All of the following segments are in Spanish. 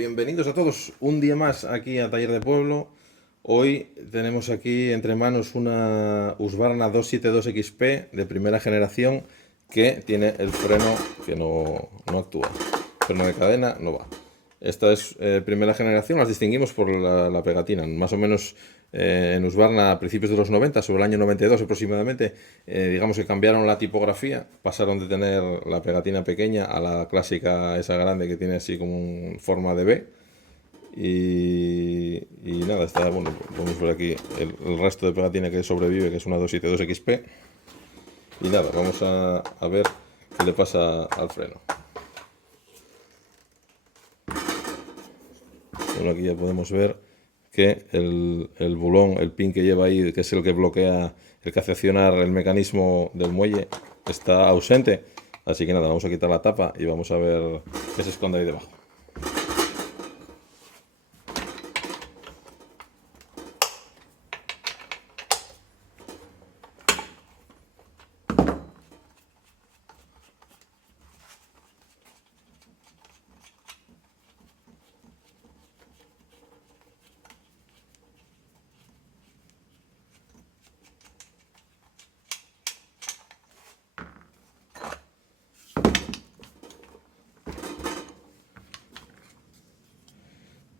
bienvenidos a todos un día más aquí a Taller de Pueblo. Hoy tenemos aquí entre manos una Husqvarna 272 XP de primera generación que tiene el freno que no actúa. Freno de cadena no va. Esta es primera generación, las distinguimos por la pegatina. Más o menos en Husqvarna a principios de los 90, sobre el año 92 aproximadamente, digamos que cambiaron la tipografía, pasaron de tener la pegatina pequeña a la clásica esa grande que tiene así como forma de B. Y nada, está, bueno, podemos ver aquí el resto de pegatina que sobrevive, que es una 272 XP. Y nada, vamos a ver qué le pasa al freno. Bueno, aquí ya podemos ver que el bulón, el pin que lleva ahí, que es el que bloquea, el que hace accionar el mecanismo del muelle, está ausente. Así que nada, vamos a quitar la tapa y vamos a ver qué se esconde ahí debajo.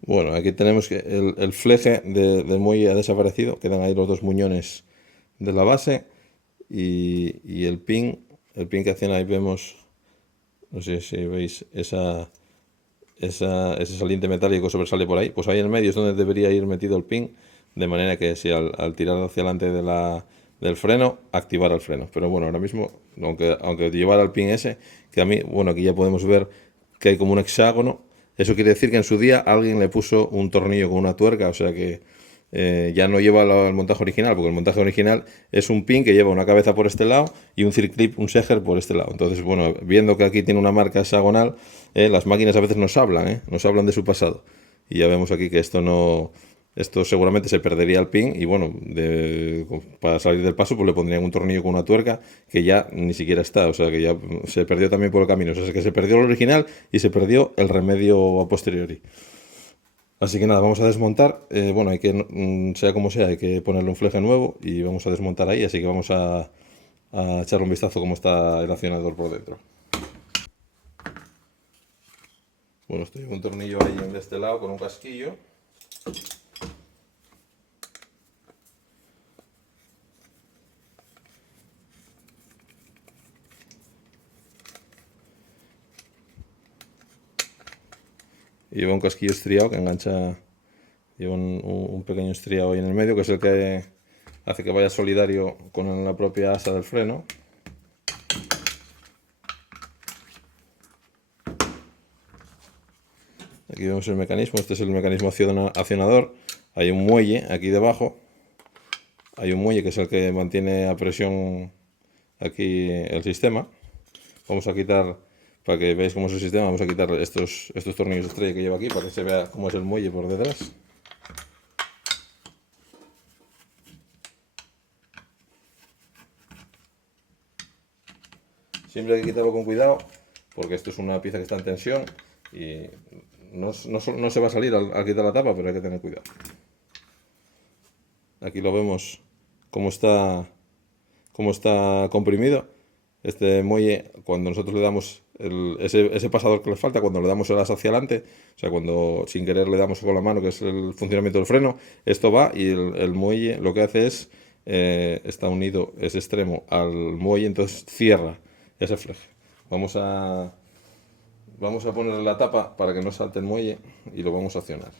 Bueno, aquí tenemos que el fleje del muelle ha desaparecido, quedan ahí los dos muñones de la base y el pin que hacen ahí vemos, no sé si veis ese saliente metálico sobresale por ahí, pues ahí en el medio es donde debería ir metido el pin, de manera que si al tirar hacia adelante del freno, activar el freno. Pero bueno, ahora mismo, aunque llevara el pin ese, que a mí, bueno, aquí ya podemos ver que hay como un hexágono. Eso quiere decir que en su día alguien le puso un tornillo con una tuerca, o sea que ya no lleva el montaje original, porque el montaje original es un pin que lleva una cabeza por este lado y un circlip, un seger por este lado. Entonces, bueno, viendo que aquí tiene una marca hexagonal, las máquinas a veces nos hablan de su pasado. Y ya vemos aquí que esto seguramente se perdería el pin y bueno, para salir del paso pues le pondrían un tornillo con una tuerca que ya ni siquiera está, o sea que ya se perdió también por el camino, o sea que se perdió el original y se perdió el remedio a posteriori. Así que nada, vamos a desmontar, bueno, sea como sea, hay que ponerle un fleje nuevo y vamos a desmontar ahí, así que vamos a echarle un vistazo cómo está el accionador por dentro. Bueno, estoy con un tornillo ahí de este lado con un casquillo. Y lleva un casquillo estriado que engancha, lleva un pequeño estriado ahí en el medio, que es el que hace que vaya solidario con la propia asa del freno. Aquí vemos el mecanismo, este es el mecanismo accionador. Hay un muelle aquí debajo, hay un muelle que es el que mantiene a presión aquí el sistema. Vamos a quitar, para que veáis cómo es el sistema, vamos a quitar estos tornillos estrella que lleva aquí para que se vea cómo es el muelle por detrás. Siempre hay que quitarlo con cuidado porque esto es una pieza que está en tensión y no se va a salir al quitar la tapa, pero hay que tener cuidado. Aquí lo vemos cómo está comprimido. Este muelle, cuando nosotros le damos ese pasador que le falta, cuando le damos el as hacia adelante, o sea, cuando sin querer le damos con la mano, que es el funcionamiento del freno, esto va y el muelle lo que hace es, está unido ese extremo al muelle, entonces cierra ese fleje. Vamos a ponerle la tapa para que no salte el muelle y lo vamos a accionar.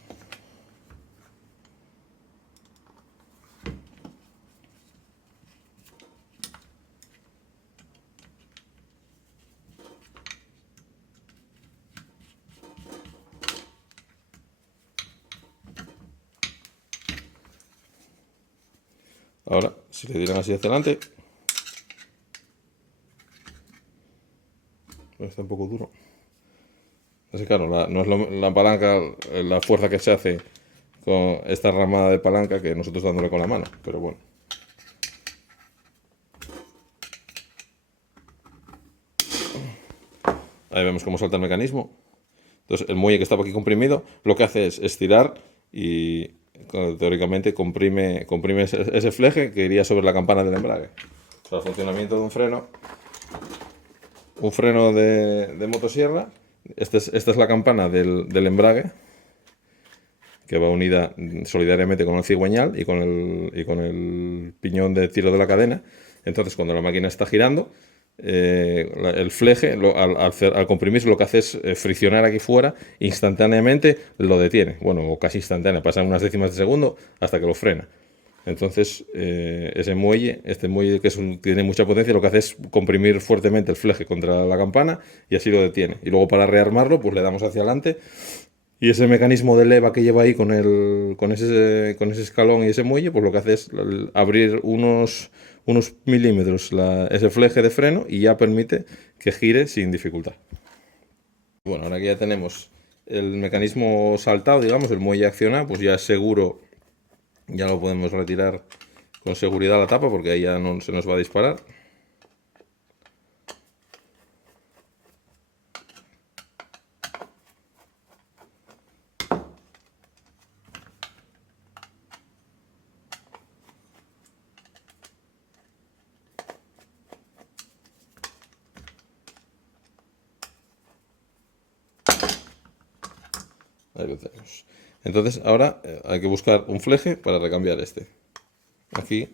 Ahora, si le tiran así hacia adelante, está un poco duro. Así claro, no es la palanca, la fuerza que se hace con esta ramada de palanca que nosotros dándole con la mano, pero bueno. Ahí vemos cómo salta el mecanismo. Entonces el muelle que estaba aquí comprimido lo que hace es estirar y teóricamente comprime ese fleje que iría sobre la campana del embrague. Para el funcionamiento de un freno de motosierra, esta es la campana del embrague, que va unida solidariamente con el cigüeñal y con el piñón de tiro de la cadena. Entonces, cuando la máquina está girando, el fleje, al comprimirse, lo que hace es friccionar aquí fuera, instantáneamente lo detiene. Bueno, o casi instantánea, pasan unas décimas de segundo hasta que lo frena. Entonces, este muelle que tiene mucha potencia, lo que hace es comprimir fuertemente el fleje contra la campana y así lo detiene. Y luego para rearmarlo, pues le damos hacia adelante. Y ese mecanismo de leva que lleva ahí con ese escalón y ese muelle, pues lo que hace es abrir unos milímetros ese fleje de freno y ya permite que gire sin dificultad. Bueno, ahora que ya tenemos el mecanismo saltado, digamos, el muelle accionado, pues ya es seguro, ya lo podemos retirar con seguridad la tapa porque ahí ya no se nos va a disparar. Ahí lo tenemos. Entonces ahora hay que buscar un fleje para recambiar este. Aquí,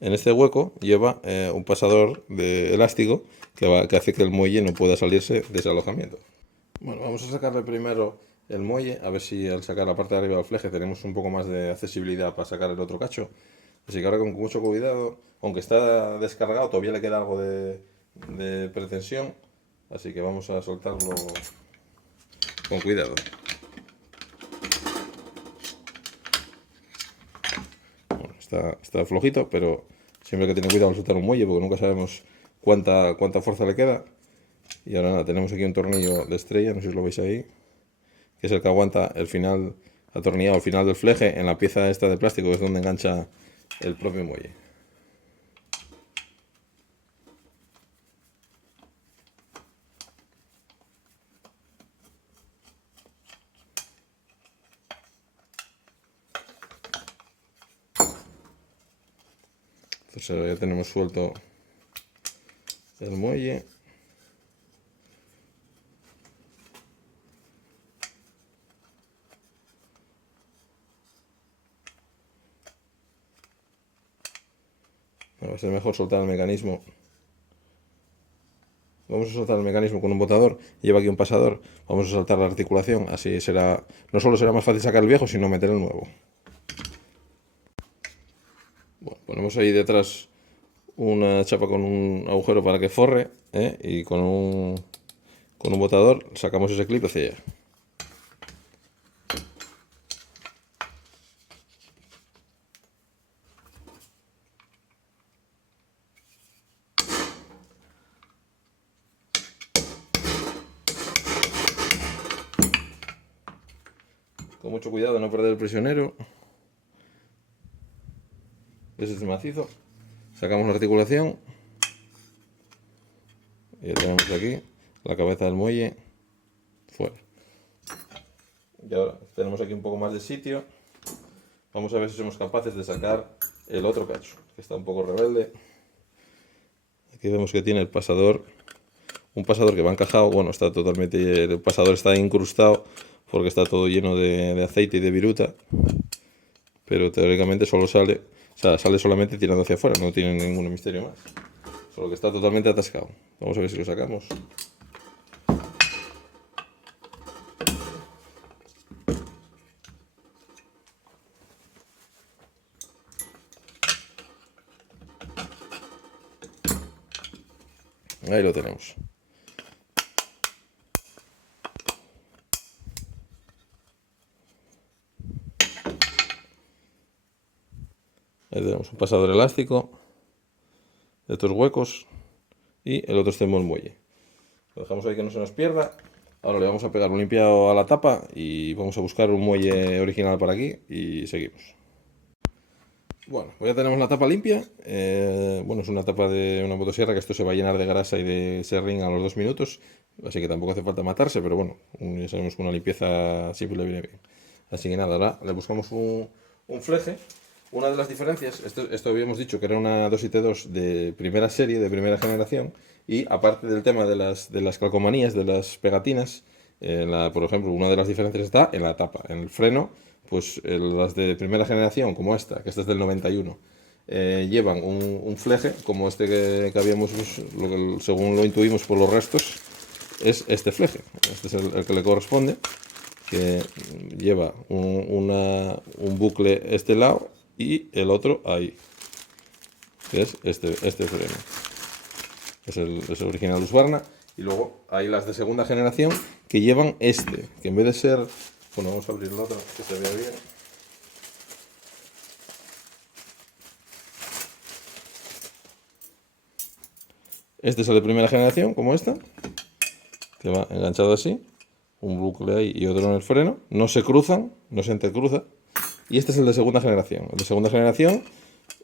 en este hueco, lleva un pasador de elástico que hace que el muelle no pueda salirse de ese alojamiento. Bueno, vamos a sacarle primero el muelle, a ver si al sacar la parte de arriba del fleje tenemos un poco más de accesibilidad para sacar el otro cacho. Así que ahora con mucho cuidado, aunque está descargado, todavía le queda algo de pretensión. Así que vamos a soltarlo con cuidado. Bueno, está flojito, pero siempre hay que tener cuidado al soltar un muelle porque nunca sabemos cuánta fuerza le queda. Y ahora nada, tenemos aquí un tornillo de estrella, no sé si lo veis ahí, que es el que aguanta el final atornillado, el final del fleje en la pieza esta de plástico, que es donde engancha el propio muelle. Entonces ahora ya tenemos suelto el muelle. Va a ser mejor soltar el mecanismo. Vamos a soltar el mecanismo con un botador. Lleva aquí un pasador. Vamos a soltar la articulación. Así será. No solo será más fácil sacar el viejo, sino meter el nuevo. Bueno, ponemos ahí detrás una chapa con un agujero para que forre, y con un botador sacamos ese clip hacia allá. Con mucho cuidado, no perder el prisionero. Ese es macizo. Sacamos la articulación. Y ya tenemos aquí la cabeza del muelle fuera. Y ahora tenemos aquí un poco más de sitio. Vamos a ver si somos capaces de sacar el otro cacho, que está un poco rebelde. Aquí vemos que tiene el pasador, un pasador que va encajado. Bueno, está totalmente, el pasador está incrustado porque está todo lleno de aceite y de viruta, pero teóricamente solo sale solamente tirando hacia afuera, no tiene ningún misterio más, solo que está totalmente atascado. Vamos a ver si lo sacamos. Ahí lo tenemos. Ahí tenemos un pasador elástico de estos huecos y el otro extremo del muelle. Lo dejamos ahí que no se nos pierda. Ahora le vamos a pegar un limpiado a la tapa y vamos a buscar un muelle original para aquí y seguimos. Bueno, pues ya tenemos la tapa limpia. Bueno, es una tapa de una motosierra que esto se va a llenar de grasa y de serrín a los 2 minutos. Así que tampoco hace falta matarse, pero bueno, ya sabemos que una limpieza simple le viene bien. Así que nada, ahora le buscamos un fleje. Una de las diferencias, esto habíamos dicho que era una 2IT2 de primera serie, de primera generación. Y aparte del tema de las calcomanías, de las pegatinas, por ejemplo, una de las diferencias está en la tapa, en el freno. Pues las de primera generación, como esta, que esta es del 91, llevan un fleje, como este que habíamos, según lo intuimos por los restos, es este fleje. Este es el que le corresponde, que lleva un bucle este lado y el otro ahí, que es este freno. Es el original Husqvarna. Y luego hay las de segunda generación que llevan este, que en vez de ser... Bueno, vamos a abrir el otro, que se vea bien. Este es el de primera generación, como esta, que va enganchado así, un bucle ahí y otro en el freno. No se cruzan, no se entrecruza. Y este es el de segunda generación. El de segunda generación,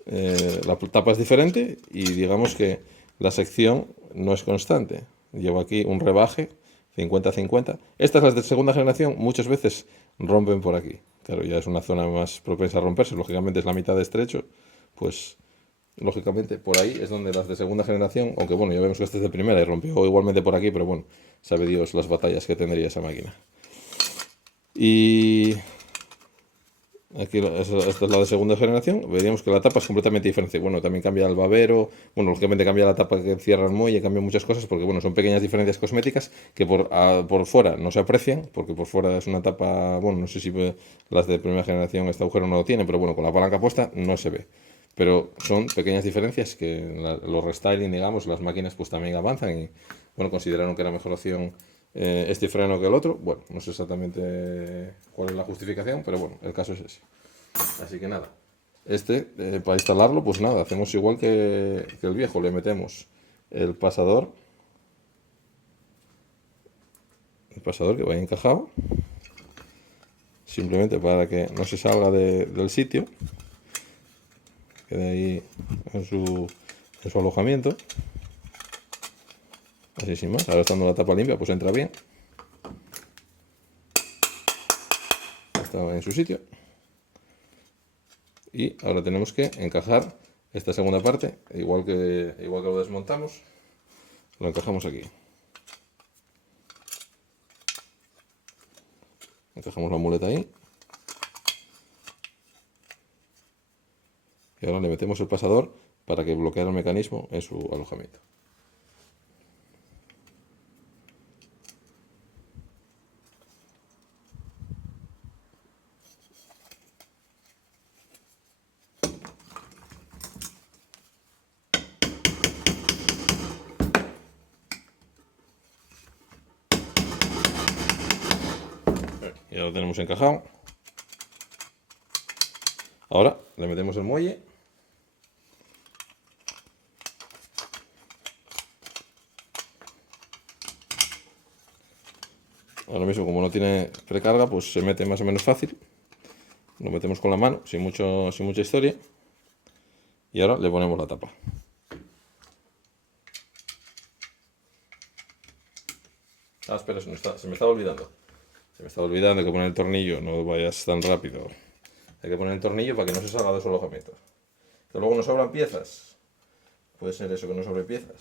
la tapa es diferente y digamos que la sección no es constante. Llevo aquí un rebaje 50-50. Estas, las de segunda generación, muchas veces rompen por aquí. Claro, ya es una zona más propensa a romperse. Lógicamente es la mitad de estrecho, pues lógicamente por ahí es donde las de segunda generación, aunque bueno, ya vemos que este es de primera y rompió igualmente por aquí, pero bueno, sabe Dios las batallas que tendría esa máquina. Y aquí esta es la de segunda generación. Veríamos que la tapa es completamente diferente. Bueno, también cambia el babero. Bueno, lógicamente cambia la tapa que cierra el muelle, cambia muchas cosas porque, bueno, son pequeñas diferencias cosméticas que por fuera no se aprecian, porque por fuera es una tapa, bueno, no sé si las de primera generación este agujero no lo tienen, pero bueno, con la palanca puesta no se ve. Pero son pequeñas diferencias que los restyling, digamos, las máquinas pues también avanzan y, bueno, consideraron que era mejor opción este freno que el otro. Bueno, no sé exactamente cuál es la justificación, pero bueno, el caso es ese. Así que nada, para instalarlo, pues nada, hacemos igual que el viejo, le metemos el pasador que vaya encajado, simplemente para que no se salga del sitio, quede ahí en su alojamiento, así sin más. Ahora estando la tapa limpia, pues entra bien, está en su sitio. Y ahora tenemos que encajar esta segunda parte, igual que lo desmontamos, lo encajamos aquí. Encajamos la muleta ahí. Y ahora le metemos el pasador para que bloquee el mecanismo en su alojamiento. Ya lo tenemos encajado. Ahora le metemos el muelle. Ahora mismo, como no tiene precarga, pues se mete más o menos fácil. Lo metemos con la mano, sin mucha historia. Y ahora le ponemos la tapa. Espera, se me estaba olvidando. Se me estaba olvidando que poner el tornillo, no vayas tan rápido. Hay que poner el tornillo para que no se salga de su alojamiento. Que luego nos sobran piezas. Puede ser eso, que no sobre piezas.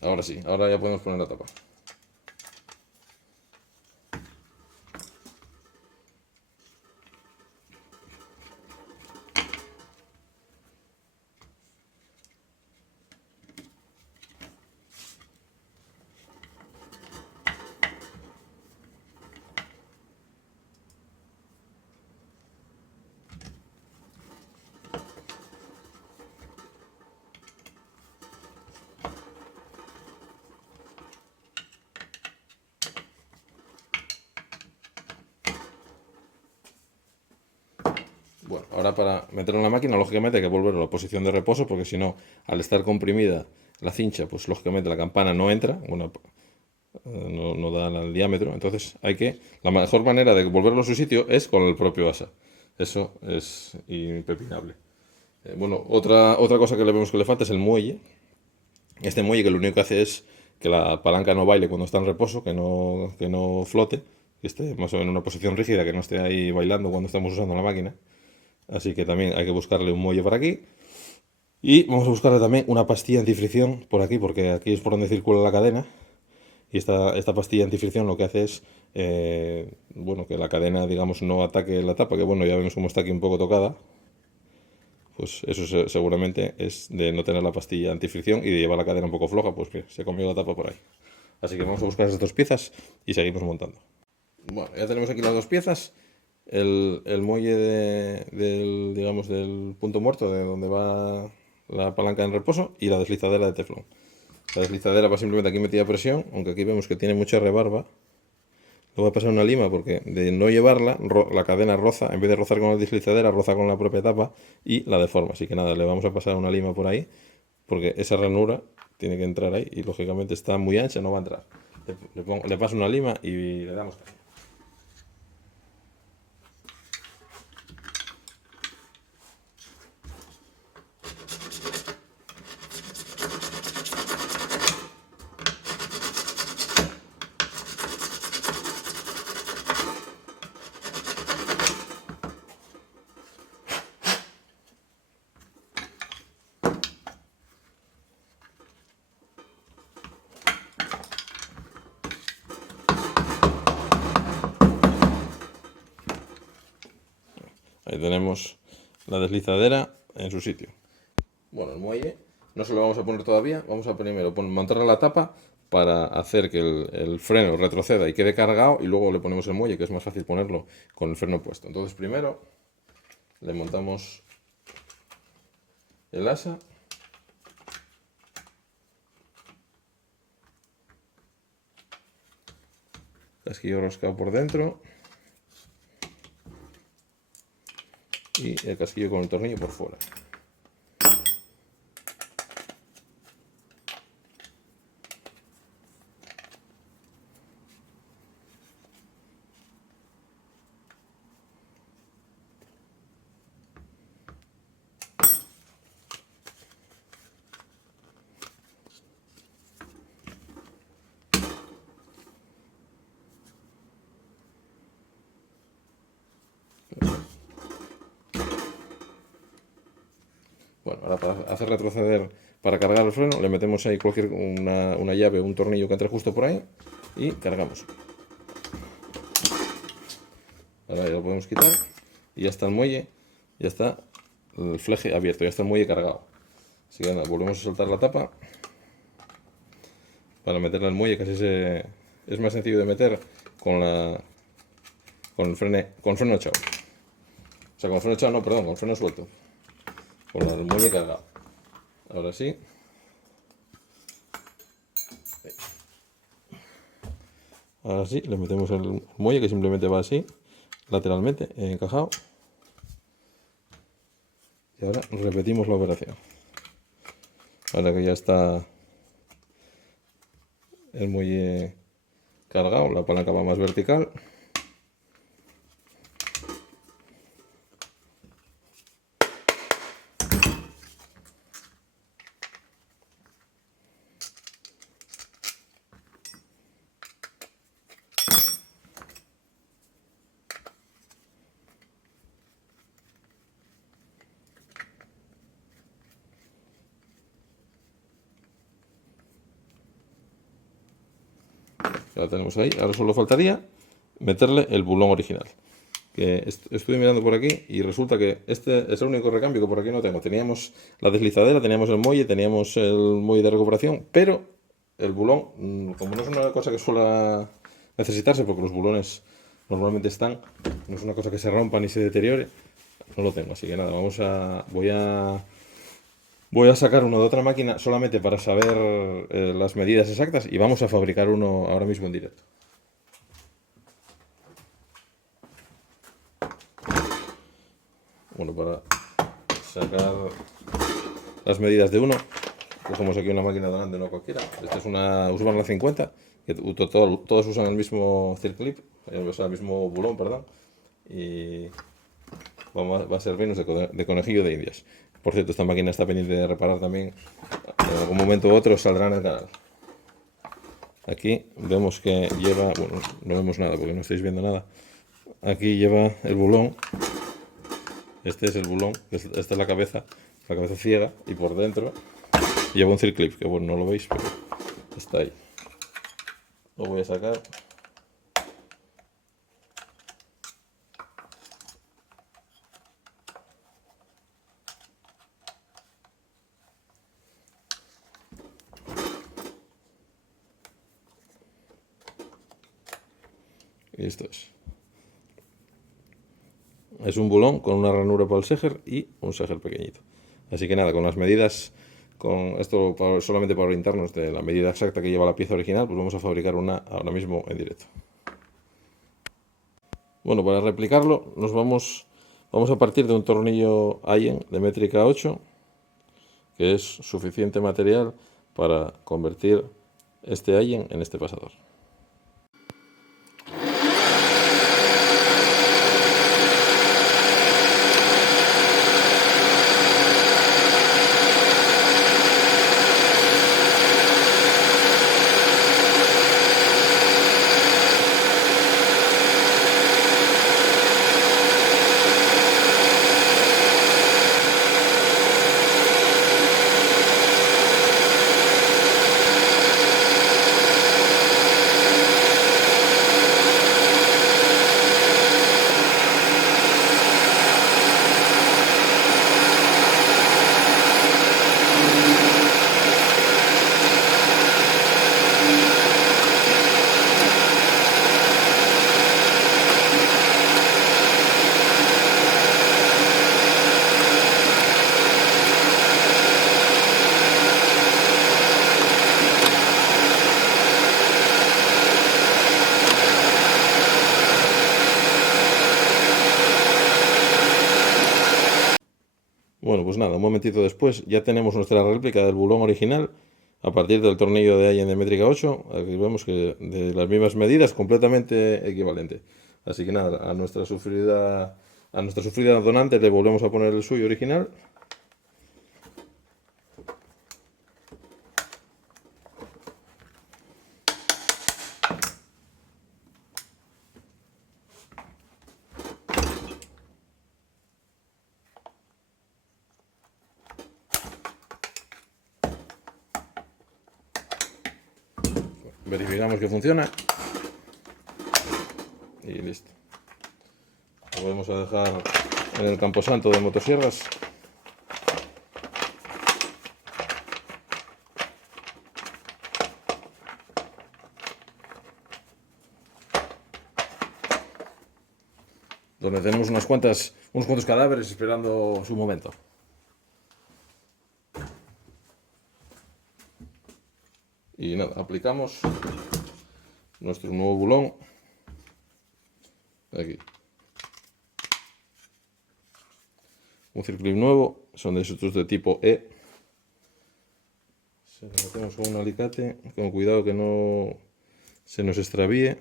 Ahora sí, ahora ya podemos poner la tapa. ahora para meterlo en la máquina, lógicamente hay que volverlo a la posición de reposo, porque si no, al estar comprimida la cincha, pues lógicamente la campana no entra, no da el diámetro. Entonces la mejor manera de volverlo a su sitio es con el propio asa. Eso es impepinable. Bueno, otra cosa que le vemos que le falta es el muelle. Este muelle que lo único que hace es que la palanca no baile cuando está en reposo, que no flote, que esté más o menos en una posición rígida, que no esté ahí bailando cuando estamos usando la máquina. Así que también hay que buscarle un muelle por aquí. Y vamos a buscarle también una pastilla antifricción por aquí, porque aquí es por donde circula la cadena. Y esta pastilla antifricción lo que hace es, bueno, que la cadena, digamos, no ataque la tapa, que bueno, ya vemos cómo está aquí un poco tocada. Pues eso seguramente es de no tener la pastilla antifricción y de llevar la cadena un poco floja, pues mira, se comió la tapa por ahí. Así que vamos a buscar esas dos piezas y seguimos montando. Bueno, ya tenemos aquí las dos piezas. El muelle digamos, del punto muerto, de donde va la palanca en reposo, y la deslizadera de teflón. La deslizadera va simplemente aquí metida a presión, aunque aquí vemos que tiene mucha rebarba. Le voy a pasar una lima porque de no llevarla, la cadena roza, en vez de rozar con la deslizadera, roza con la propia tapa y la deforma. Así que nada, le vamos a pasar una lima por ahí, porque esa ranura tiene que entrar ahí y lógicamente está muy ancha, no va a entrar. Le paso una lima y le damos caña. Ahí tenemos la deslizadera en su sitio. Bueno, el muelle no se lo vamos a poner todavía. Vamos a primero montarle la tapa para hacer que el freno retroceda y quede cargado, y luego le ponemos el muelle, que es más fácil ponerlo con el freno puesto. Entonces primero le montamos el asa. Casquillo roscado por dentro. Y el casquillo con el tornillo por fuera. Bueno, ahora para hacer retroceder, para cargar el freno, le metemos ahí una llave o un tornillo que entre justo por ahí y cargamos. Ahora ya lo podemos quitar y ya está el muelle, ya está el fleje abierto, ya está el muelle cargado. Así que nada, volvemos a soltar la tapa para meterla al muelle, es más sencillo de meter con el freno echado. O sea, con el freno echado no, perdón, con el freno suelto. Con el muelle cargado. Ahora sí. Ahora sí, le metemos el muelle, que simplemente va así, lateralmente, encajado. Y ahora repetimos la operación. Ahora que ya está el muelle cargado, la palanca va más vertical. Ya la tenemos ahí. Ahora solo faltaría meterle el bulón original. Que estoy mirando por aquí y resulta que este es el único recambio que por aquí no tengo. Teníamos la deslizadera, teníamos el muelle, teníamos el muelle de recuperación, pero el bulón, como no es una cosa que suele necesitarse, porque los bulones normalmente no es una cosa que se rompa ni se deteriore, no lo tengo. Así que nada, voy a sacar uno de otra máquina solamente para saber las medidas exactas, y vamos a fabricar uno ahora mismo en directo. Bueno, para sacar las medidas de uno, cogemos aquí una máquina donante, no cualquiera. Esta es una Husqvarna 50, que todos usan el mismo circlip, o sea, el mismo bulón, perdón. Y va a servirnos de conejillo de indias. Por cierto, esta máquina está pendiente de reparar también. En algún momento u otro saldrá en el canal. Aquí vemos que lleva, bueno, no vemos nada porque no estáis viendo nada. Aquí lleva el bulón. Este es el bulón, esta es la cabeza ciega, y por dentro lleva un circlip, que bueno, no lo veis, pero está ahí. Lo voy a sacar. Y esto es un bulón con una ranura para el Seger y un Seger pequeñito. Así que nada, con las medidas, con esto solamente para orientarnos de la medida exacta que lleva la pieza original, pues vamos a fabricar una ahora mismo en directo. Bueno, para replicarlo vamos a partir de un tornillo Allen de métrica 8, que es suficiente material para convertir este Allen en este pasador. Bueno, pues nada, un momentito después ya tenemos nuestra réplica del bulón original a partir del tornillo de Allen de métrica 8. Aquí vemos que de las mismas medidas, completamente equivalente. Así que nada, a nuestra sufrida donante le volvemos a poner el suyo original. Verificamos que funciona y listo. Lo vamos a dejar en el camposanto de motosierras. Donde tenemos unos cuantos cadáveres esperando su momento. Y nada, aplicamos nuestro nuevo bulón aquí. Un circlip nuevo, son de estos de tipo E. Se lo metemos con un alicate, con cuidado que no se nos extravíe.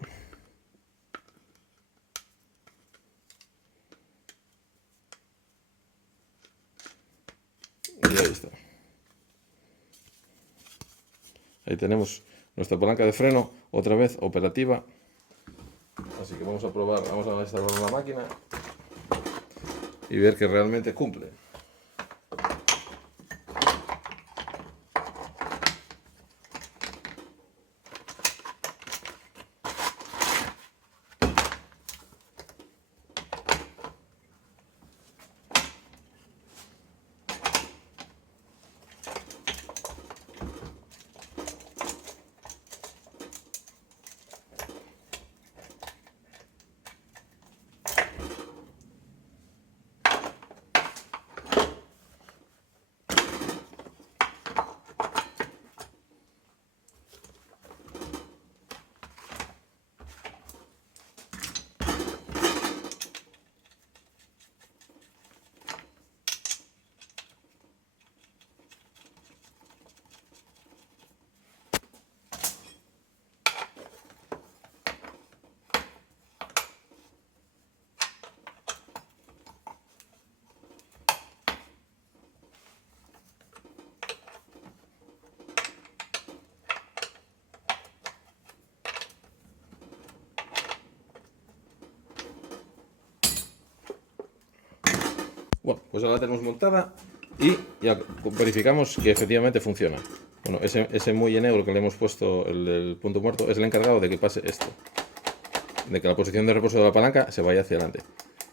Y ahí está. Ahí tenemos nuestra palanca de freno, otra vez operativa. Así que vamos a probar, vamos a instalar la máquina y ver que realmente cumple. Bueno, pues ahora la tenemos montada y ya verificamos que efectivamente funciona. Bueno, ese muelle negro que le hemos puesto, el punto muerto, es el encargado de que pase esto. De que la posición de reposo de la palanca se vaya hacia adelante.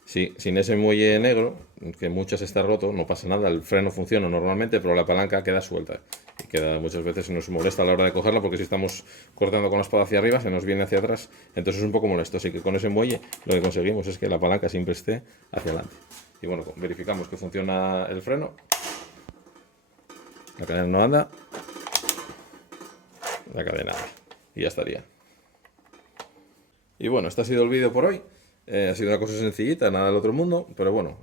Si, sin ese muelle negro, que muchas está roto, no pasa nada, el freno funciona normalmente, pero la palanca queda suelta. Y queda, muchas veces nos molesta a la hora de cogerla, porque si estamos cortando con la espada hacia arriba, se nos viene hacia atrás, entonces es un poco molesto. Así que con ese muelle lo que conseguimos es que la palanca siempre esté hacia adelante. Y bueno, verificamos que funciona el freno. La cadena no anda. La cadena anda. Y ya estaría. Y bueno, este ha sido el vídeo por hoy. Ha sido una cosa sencillita, nada del otro mundo, pero bueno,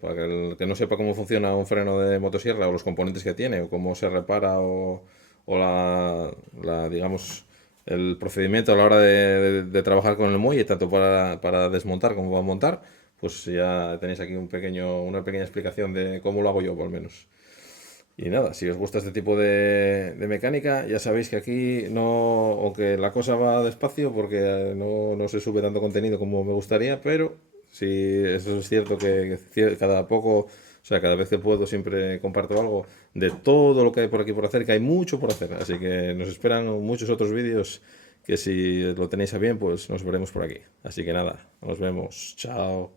para el que no sepa cómo funciona un freno de motosierra o los componentes que tiene, o cómo se repara, o digamos, el procedimiento a la hora de trabajar con el muelle, tanto para desmontar como para montar, pues ya tenéis aquí una pequeña explicación de cómo lo hago yo, por lo menos. Y nada, si os gusta este tipo de mecánica, ya sabéis que aquí no, aunque la cosa va despacio porque no se sube tanto contenido como me gustaría, pero sí, eso es cierto que cada poco, o sea, cada vez que puedo siempre comparto algo de todo lo que hay por aquí por hacer, que hay mucho por hacer. Así que nos esperan muchos otros vídeos que si lo tenéis a bien, pues nos veremos por aquí. Así que nada, nos vemos. Chao.